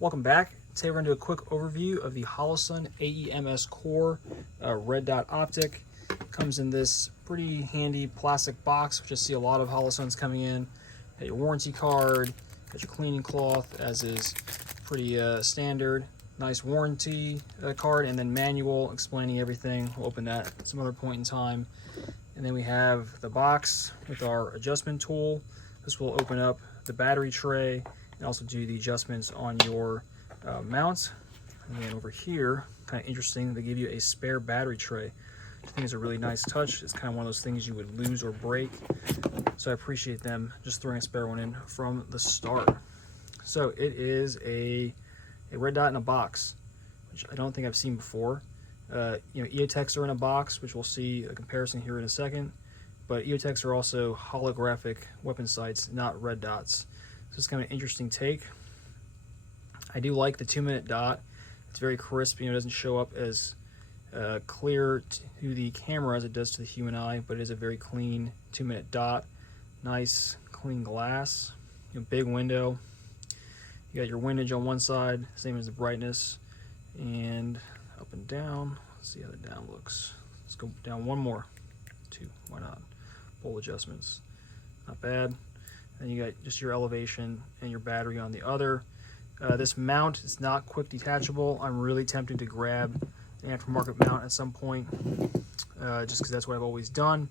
Welcome back. Today we're going to do a quick overview of the Holosun AEMS Core red dot optic. Comes in this pretty handy plastic box, which I see a lot of Holosuns coming in. Got your warranty card, got your cleaning cloth, as is pretty standard. Nice warranty card, and then manual explaining everything. We'll open that at some other point in time. And then we have the box with our adjustment tool. This will open up the battery tray and also do the adjustments on your mount. And then over here, kind of interesting, they give you a spare battery tray, which I think is a really nice touch. It's kind of one of those things you would lose or break, so I appreciate them just throwing a spare one in from the start. So it is a red dot in a box, which I don't think I've seen before. EOTechs are in a box, which we'll see a comparison here in a second, but EOTechs are also holographic weapon sights, not red dots. So it's kind of an interesting take. I do like the 2-minute dot. It's very crisp. It doesn't show up as clear to the camera as it does to the human eye, but it is a very clean 2-minute dot. Nice, clean glass. Big window. You got your windage on one side, same as the brightness, and up and down. Let's see how the down looks. Let's go down one more. 2, why not? Pole adjustments. Not bad. Then you got just your elevation and your battery on the other. This mount is not quick detachable. I'm really tempted to grab an aftermarket mount at some point, just because that's what I've always done.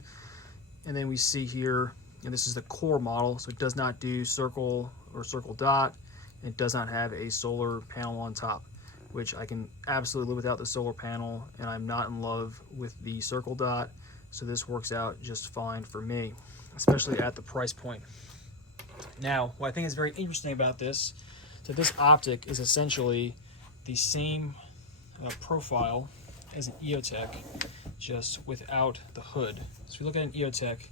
And then we see here, and this is the core model, so it does not do circle or circle dot. It does not have a solar panel on top, which I can absolutely live without the solar panel, and I'm not in love with the circle dot, so this works out just fine for me, especially at the price point. Now, what I think is very interesting about this, that this optic is essentially the same profile as an EOTech, just without the hood. So if you look at an EOTech,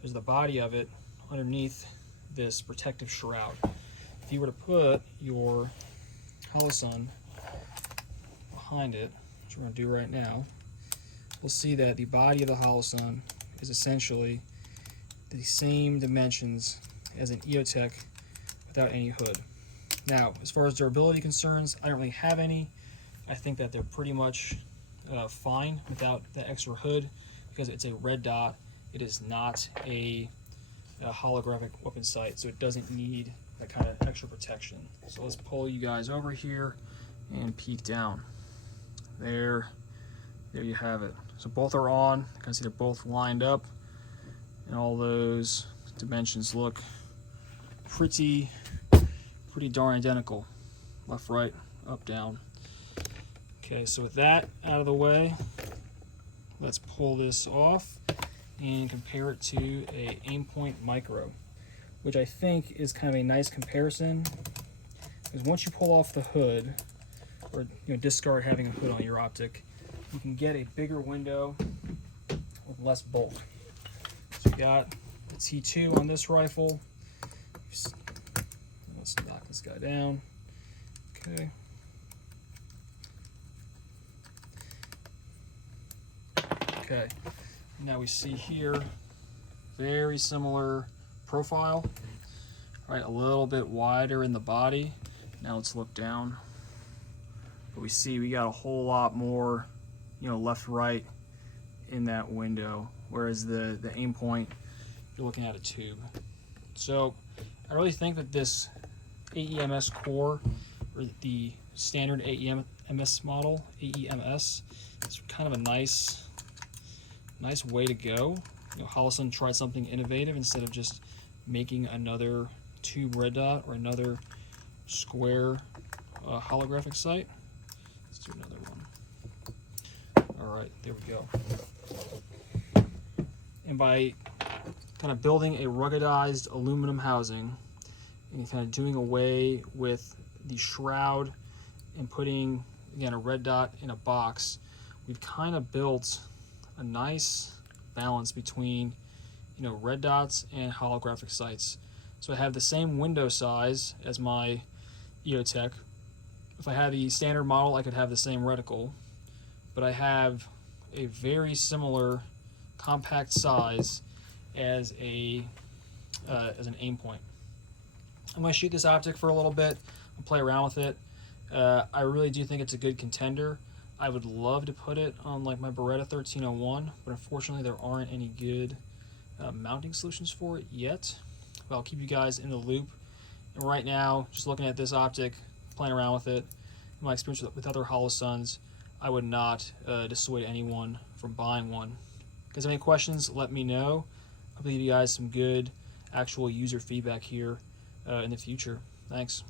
there's the body of it underneath this protective shroud. If you were to put your Holosun behind it, which we're going to do right now, we'll see that the body of the Holosun is essentially the same dimensions as an EOTech without any hood. Now, as far as durability concerns, I don't really have any. I think that they're pretty much fine without the extra hood, because it's a red dot. It is not a holographic weapon sight, so it doesn't need that kind of extra protection. So let's pull you guys over here and peek down. There you have it. So both are on. You can see they're both lined up, and all those dimensions look pretty darn identical. Left, right, up, down. Okay, so with that out of the way, let's pull this off and compare it to a Aimpoint Micro, which I think is kind of a nice comparison, because once you pull off the hood, or discard having a hood on your optic, you can get a bigger window with less bulk. So you got the T2 on this rifle. Let's knock this guy down. Okay. Okay. Now we see here, very similar profile, right? A little bit wider in the body. Now let's look down. But we see we got a whole lot more, left, right in that window, whereas the Aimpoint, you're looking at a tube. So I really think that this AEMS Core, or the standard AEMS model, AEMS, is kind of a nice way to go. Holosun tried something innovative instead of just making another tube red dot or another square holographic sight. Let's do another one. All right, there we go. And by kind of building a ruggedized aluminum housing and kind of doing away with the shroud and putting, again, a red dot in a box, we've kind of built a nice balance between red dots and holographic sights. So I have the same window size as my EOTech. If I had the standard model, I could have the same reticle, but I have a very similar compact size as an Aimpoint. I'm going to shoot this optic for a little bit and play around with it. I really do think it's a good contender. I would love to put it on like my Beretta 1301, but unfortunately there aren't any good mounting solutions for it yet. But I'll keep you guys in the loop. And right now, just looking at this optic, playing around with it, my experience with other Holosuns, I would not dissuade anyone from buying one. If you guys have any questions, let me know. I'll give you guys some good actual user feedback here in the future. Thanks.